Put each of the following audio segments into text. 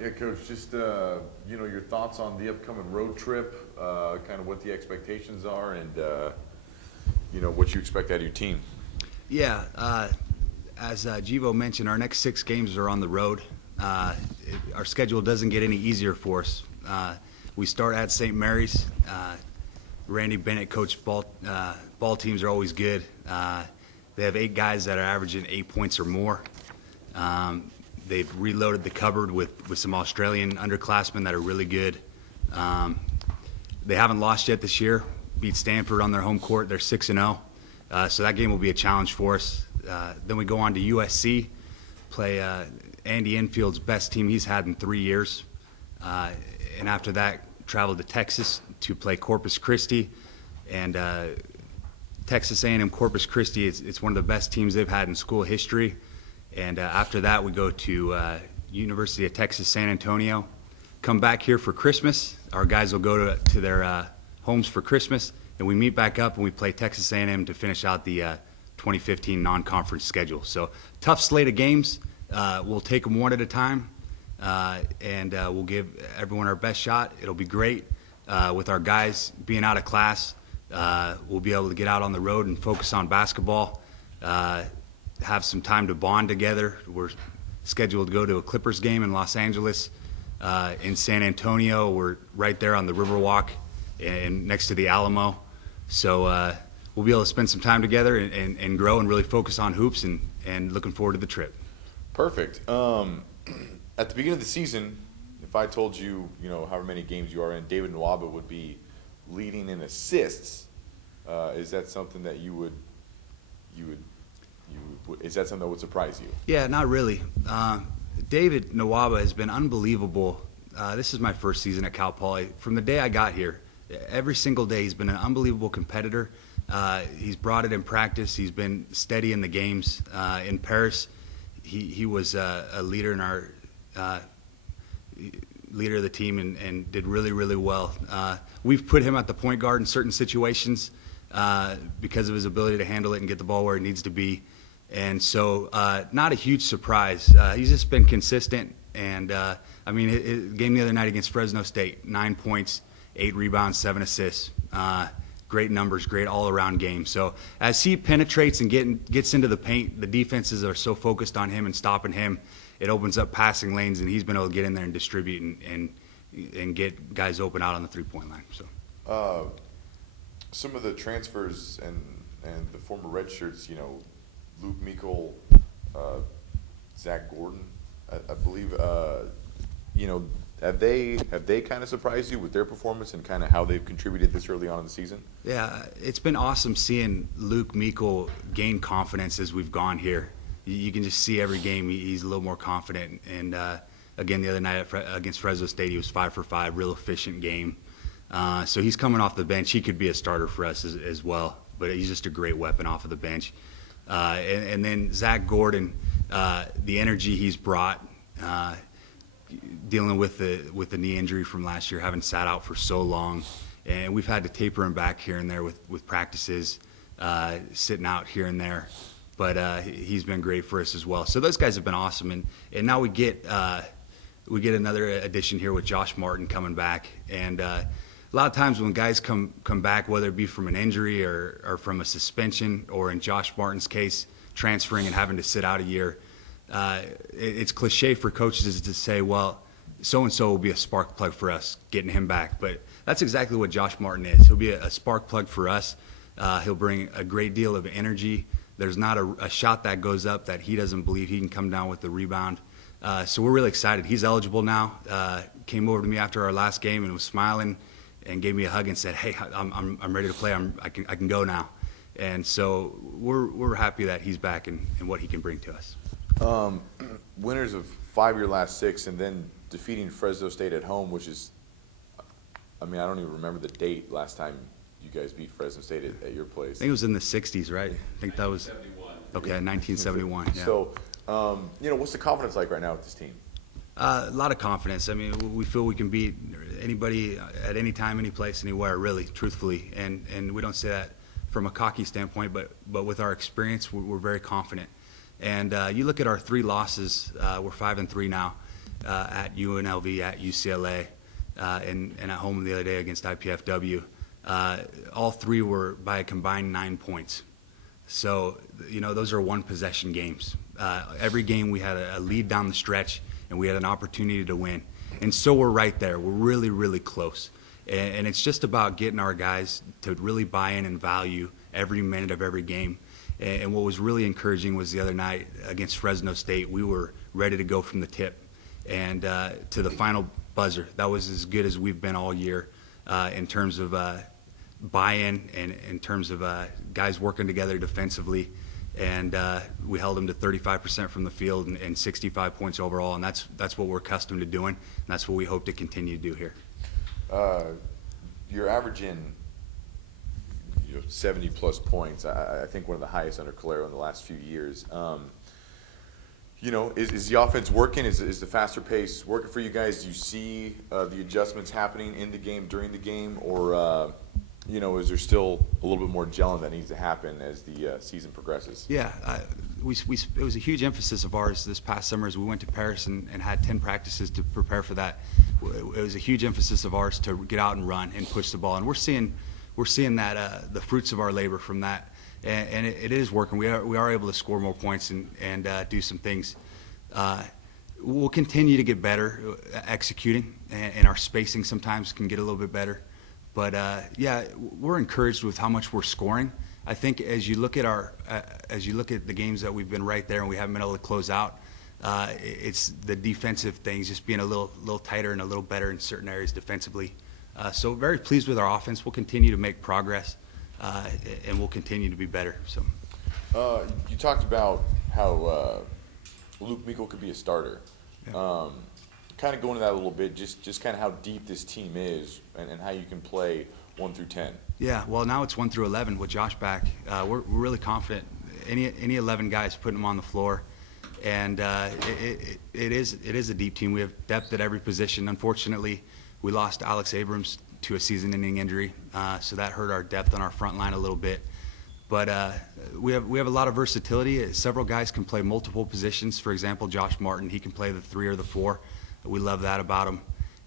Yeah, Coach, just, your thoughts on the upcoming road trip, kind of what the expectations are and, what you expect out of your team. Yeah, as Jivo mentioned, our next 6 games are on the road. Our schedule doesn't get any easier for us. We start at St. Mary's. Randy Bennett coached ball teams are always good. They have 8 guys that are averaging 8 points or more. They've reloaded the cupboard with some Australian underclassmen that are really good. They haven't lost yet this year. Beat Stanford on their home court. They're 6-0. So that game will be a challenge for us. Then we go on to USC, play Andy Enfield's best team he's had in 3 years. And after that, travel to Texas to play Corpus Christi. And Texas A&M Corpus Christi, it's one of the best teams they've had in school history. And after that, we go to University of Texas San Antonio, come back here for Christmas. Our guys will go to their homes for Christmas, and we meet back up and we play Texas A&M to finish out the 2015 non-conference schedule. So tough slate of games. We'll take them one at a time, and we'll give everyone our best shot. It'll be great. With our guys being out of class, we'll be able to get out on the road and focus on basketball. Have some time to bond together. We're scheduled to go to a Clippers game in Los Angeles. In San Antonio, we're right there on the Riverwalk and next to the Alamo. So we'll be able to spend some time together and grow and really focus on hoops and looking forward to the trip. Perfect. At the beginning of the season, if I told you, however many games you are in, David Nwaba would be leading in assists. Is that something that is that something that would surprise you? Yeah, not really. David Nwaba has been unbelievable. This is my first season at Cal Poly. From the day I got here, every single day he's been an unbelievable competitor. He's brought it in practice. He's been steady in the games. In Paris, he was a leader in our leader of the team and did really, really well. We've put him at the point guard in certain situations because of his ability to handle it and get the ball where it needs to be. And so not a huge surprise. He's just been consistent. And, his game the other night against Fresno State, 9 points, 8 rebounds, 7 assists. Great numbers, great all-around game. So as he penetrates and gets into the paint, the defenses are so focused on him and stopping him, it opens up passing lanes, and he's been able to get in there and distribute and get guys open out on the three-point line. So some of the transfers and the former red shirts, Luke Meikle, Zach Gordon, I believe, have they kind of surprised you with their performance and kind of how they've contributed this early on in the season? Yeah, it's been awesome seeing Luke Meikle gain confidence as we've gone here. You can just see every game he's a little more confident. And again, the other night against Fresno State, he was 5 for 5, real efficient game. So he's coming off the bench. He could be a starter for us as well, but he's just a great weapon off of the bench. And then Zach Gordon, the energy he's brought, dealing with the knee injury from last year, having sat out for so long, and we've had to taper him back here and there with practices, sitting out here and there. But he's been great for us as well. So those guys have been awesome, and now we get another addition here with Josh Martin coming back, and a lot of times when guys come back, whether it be from an injury or from a suspension, or in Josh Martin's case, transferring and having to sit out a year, it's cliche for coaches to say, well, so-and-so will be a spark plug for us, getting him back. But that's exactly what Josh Martin is. He'll be a spark plug for us. He'll bring a great deal of energy. There's not a shot that goes up that he doesn't believe he can come down with the rebound. So we're really excited. He's eligible now. Came over to me after our last game and was smiling and gave me a hug and said, "Hey, I'm ready to play. I can go now." And so we're happy that he's back and what he can bring to us. Winners of 5 of your last 6, and then defeating Fresno State at home, which is, I don't even remember the date last time you guys beat Fresno State at your place. I think it was in the 60s, right? I think that was 1971. Yeah. So, what's the confidence like right now with this team? A lot of confidence. We feel we can beat anybody at any time, any place, anywhere, really, truthfully. And we don't say that from a cocky standpoint, but with our experience, we're very confident. And you look at our 3 losses, we're 5-3 now. at UNLV, at UCLA, and at home the other day against IPFW. All three were by a combined 9 points. So, those are one-possession games. Every game we had a lead down the stretch, and we had an opportunity to win. And so we're right there. We're really, really close. And it's just about getting our guys to really buy in and value every minute of every game. And what was really encouraging was the other night against Fresno State, we were ready to go from the tip and to the final buzzer. That was as good as we've been all year in terms of buy-in and in terms of guys working together defensively. And we held them to 35% from the field and 65 points overall, and that's what we're accustomed to doing, and that's what we hope to continue to do here. You're averaging 70-plus points. I think one of the highest under Calero in the last few years. Is the offense working? Is the faster pace working for you guys? Do you see the adjustments happening in the game, during the game, or is there still a little bit more gelling that needs to happen as the season progresses? Yeah, it was a huge emphasis of ours this past summer as we went to Paris and had 10 practices to prepare for that. It was a huge emphasis of ours to get out and run and push the ball, and we're seeing that the fruits of our labor from that, and it is working. We are able to score more points and do some things. We'll continue to get better executing, and our spacing sometimes can get a little bit better. But we're encouraged with how much we're scoring. I think as you look at the games that we've been right there and we haven't been able to close out, it's the defensive things just being a little tighter and a little better in certain areas defensively. So very pleased with our offense. We'll continue to make progress, and we'll continue to be better. So, you talked about how Luke Meikle could be a starter. Yeah. Kind of go into that a little bit, just kind of how deep this team is and how you can play 1 through 10. Yeah, well, now it's 1 through 11 with Josh back. We're really confident. Any 11 guys, putting them on the floor, and it is a deep team. We have depth at every position. Unfortunately, we lost Alex Abrams to a season-ending injury, so that hurt our depth on our front line a little bit. But we have a lot of versatility. Several guys can play multiple positions. For example, Josh Martin, he can play the 3 or the 4. We love that about him,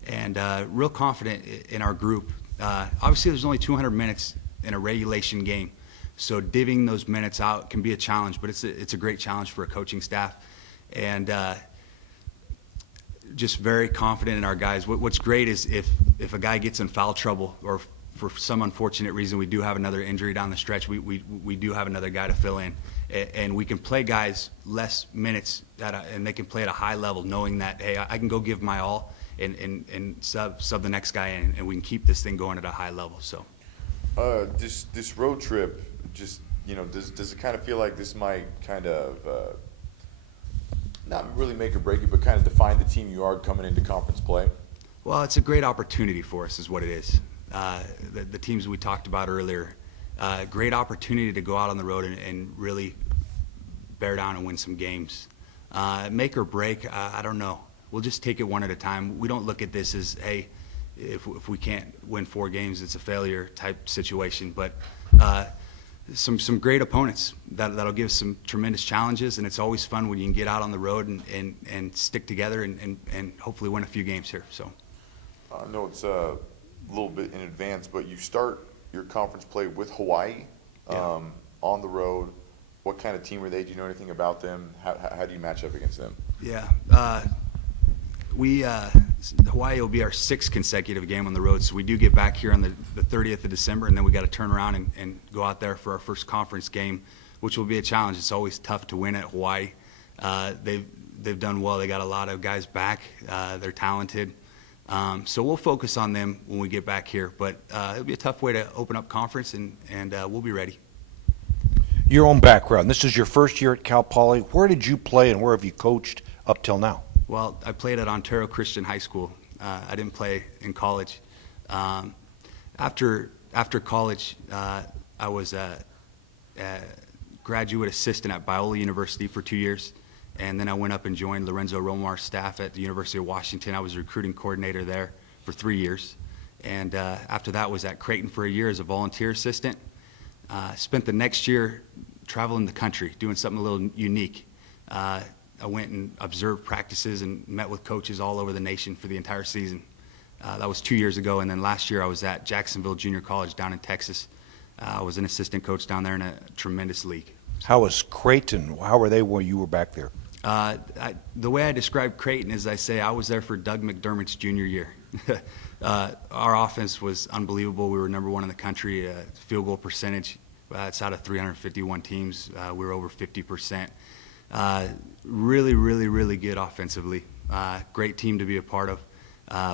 and real confident in our group. Obviously, there's only 200 minutes in a regulation game, so divvying those minutes out can be a challenge, but it's a great challenge for a coaching staff, and just very confident in our guys. What's great is if a guy gets in foul trouble or for some unfortunate reason we do have another injury down the stretch, we do have another guy to fill in, and we can play guys less minutes and they can play at a high level, knowing that, hey, I can go give my all and sub the next guy in, and we can keep this thing going at a high level. So this road trip, just does it kind of feel like this might kind of not really make or break it, but kind of define the team you are coming into conference play? Well, it's a great opportunity for us is what it is. The teams we talked about earlier, great opportunity to go out on the road and really bear down and win some games. Make or break, I don't know. We'll just take it one at a time. We don't look at this as, hey, if we can't win 4 games, it's a failure type situation. But some great opponents that'll give some tremendous challenges, and it's always fun when you can get out on the road and stick together and hopefully win a few games here. So I know it's a little bit in advance, but you start your conference play with Hawaii on the road. What kind of team are they? Do you know anything about them? How do you match up against them? Yeah, Hawaii will be our 6th consecutive game on the road, so we do get back here on the 30th of December, and then we got to turn around and go out there for our first conference game, which will be a challenge. It's always tough to win at Hawaii. They've done well. They got a lot of guys back. They're talented. So we'll focus on them when we get back here, but it'll be a tough way to open up conference, and we'll be ready. Your own background. This is your first year at Cal Poly. Where did you play and where have you coached up till now? Well, I played at Ontario Christian High School. I didn't play in college. After college, I was a graduate assistant at Biola University for 2 years, and then I went up and joined Lorenzo Romar's staff at the University of Washington. I was a recruiting coordinator there for 3 years, and after that was at Creighton for a year as a volunteer assistant. Spent the next year traveling the country, doing something a little unique. I went and observed practices and met with coaches all over the nation for the entire season. That was 2 years ago, and then last year I was at Jacksonville Junior College down in Texas. I was an assistant coach down there in a tremendous league. How was Creighton? How were they when you were back there? The way I describe Creighton is I say I was there for Doug McDermott's junior year. Our offense was unbelievable. We were number one in the country, field goal percentage. It's out of 351 teams. We were over 50%. Really, really, really good offensively. Great team to be a part of.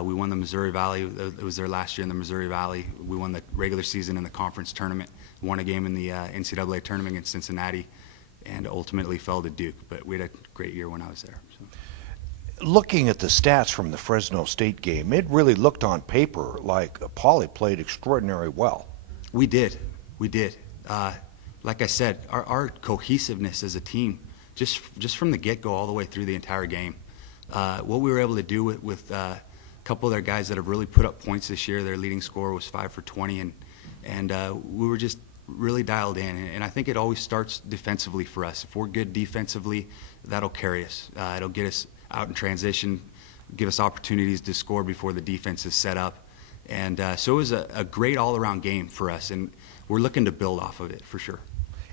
We won the Missouri Valley. It was their last year in the Missouri Valley. We won the regular season in the conference tournament, won a game in the NCAA tournament in Cincinnati, and ultimately fell to Duke. But we had a great year when I was there. So. Looking at the stats from the Fresno State game, it really looked on paper like Poly played extraordinarily well. We did. Like I said, our cohesiveness as a team, just from the get-go all the way through the entire game, what we were able to do with a couple of their guys that have really put up points this year. Their leading scorer was 5 for 20, and we were just really dialed in. And I think it always starts defensively for us. If we're good defensively, that'll carry us. It'll get us out in transition, give us opportunities to score before the defense is set up. And so it was a great all-around game for us, and we're looking to build off of it for sure.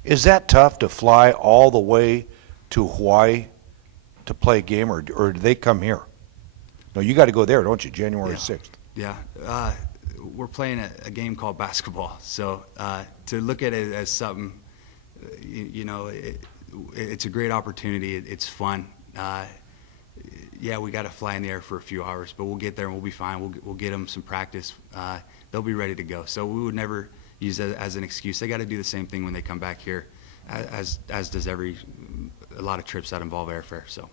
Is that tough to fly all the way to Hawaii to play a game, or do they come here? No, you got to go there, don't you, January 6th? Yeah. We're playing a game called basketball. So to look at it as something, it's a great opportunity. It's fun. Yeah, we got to fly in the air for a few hours, but we'll get there and we'll be fine. We'll get them some practice. They'll be ready to go. So we would never use that as an excuse. They got to do the same thing when they come back here, as does a lot of trips that involve airfare. So.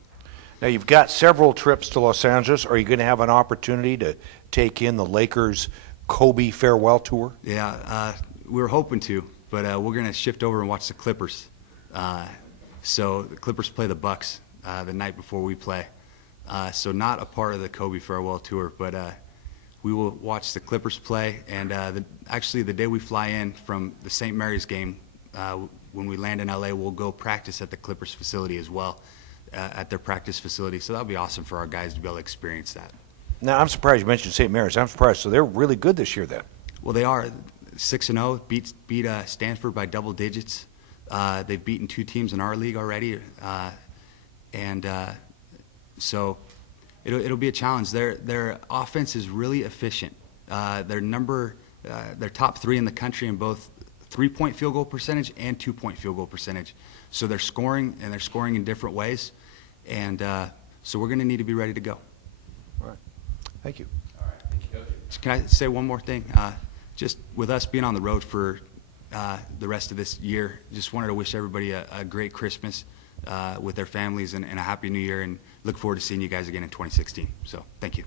Now, you've got several trips to Los Angeles. Are you going to have an opportunity to take in the Lakers' Kobe farewell tour? Yeah, we were hoping to, but we're going to shift over and watch the Clippers. So the Clippers play the Bucks the night before we play. So not a part of the Kobe farewell tour, but we will watch the Clippers play. And actually, the day we fly in from the St. Mary's game, when we land in LA, we'll go practice at the Clippers facility as well, at their practice facility. So that'll be awesome for our guys to be able to experience that. Now, I'm surprised you mentioned St. Mary's. I'm surprised. So they're really good this year then. Well, they are 6-0, beat Stanford by double digits. They've beaten 2 teams in our league already. So it'll be a challenge. Their offense is really efficient. They're top 3 in the country in both 3-point field goal percentage and 2-point field goal percentage. So they're scoring, and they're scoring in different ways. And so we're going to need to be ready to go. All right. Thank you. All right. Thank you, Coach. Can I say one more thing? Just with us being on the road for the rest of this year, just wanted to wish everybody a great Christmas with their families and a Happy New Year, and look forward to seeing you guys again in 2016. So thank you.